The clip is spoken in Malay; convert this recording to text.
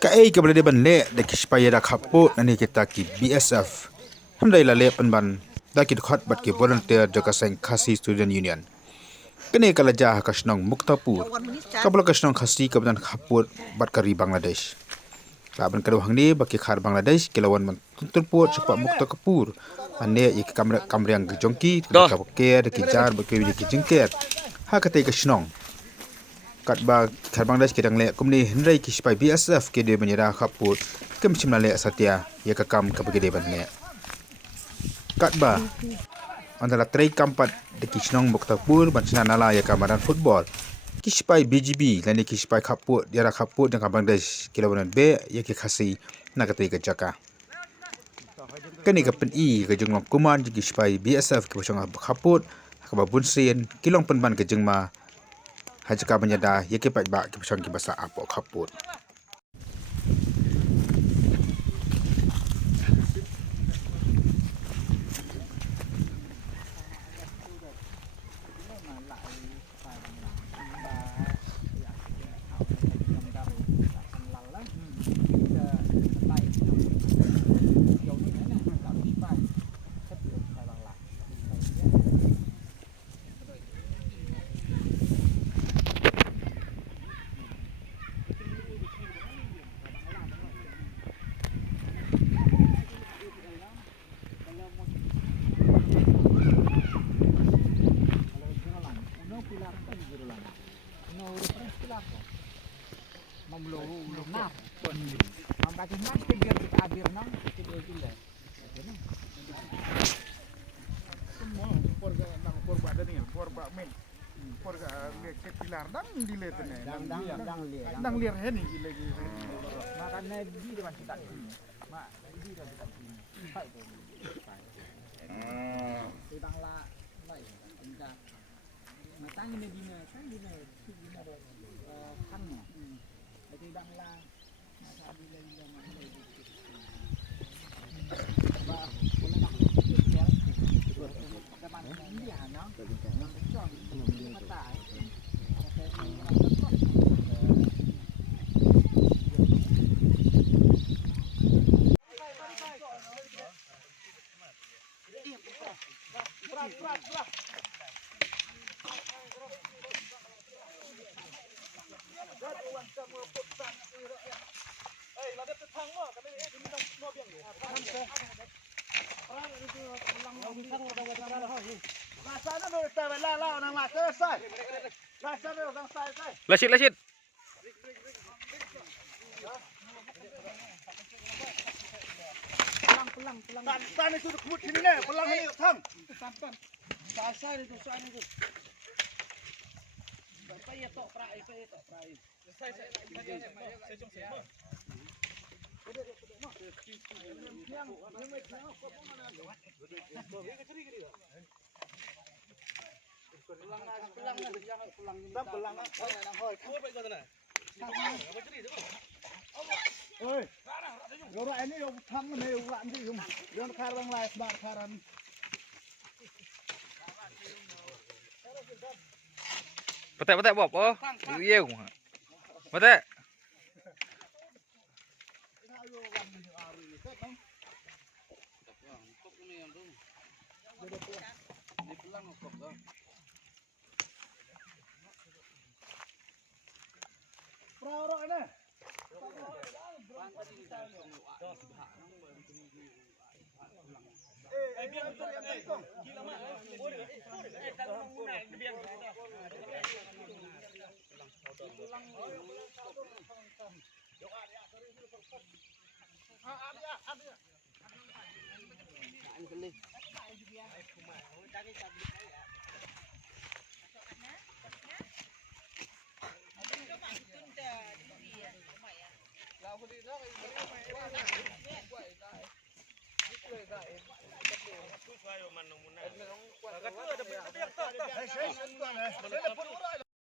Kai ka berada banle da kishpaya da khapo nani kita ki BSF handai la le panban da ki khat bat ki volunteer jaka sang khasi student union kene kala ja kashnong muktapur kabla kashnong khasi kabdan khapur bat kari Bangladesh laban kadu hangni baki khar Bangladesh kilawan man tunturpur cepat muktapur ane ik kamriang jongki ka ke da ki jar baki ki jingket ha kate kashnong kat ba khar Bangladesh kedang le kumni hendrai ki spai BSF ke de menyera khaput kem chimna le satya ya ka kam ka bagi de ban le kat ba antara trei kampat de kishnong muktapur ban china nala ya kamaran football ki spai BGB lani ki spai khaput ya khaput dengan Bangladesh kilawan be ya ki khasi na ka te ka jaka kani ka pen I ka jung kuman ki spai BSF ke chong khaput ka ba bunsin kilong penban ke jengma hajka menyada yake pat ba ki pasang ki basa apo khaput dang liar heni lagi makan di depan kita mak di depan kita sedang la lai enggak matang ini dina kan dina kan sedang la masa bila bila mak ba boleh nak ya zaman ini ya no mata Lasit. Pelang. Tan itu kemut sini nih, pelang ini tam. Sampan. Sasai itu. Bapak ya tok prai. Saya cuma semua. Oi, orang ini yang tham này yang làm gì không? Yang karang lai smart karang. Betek Bob. Oh, iya. Betek. Orang ini.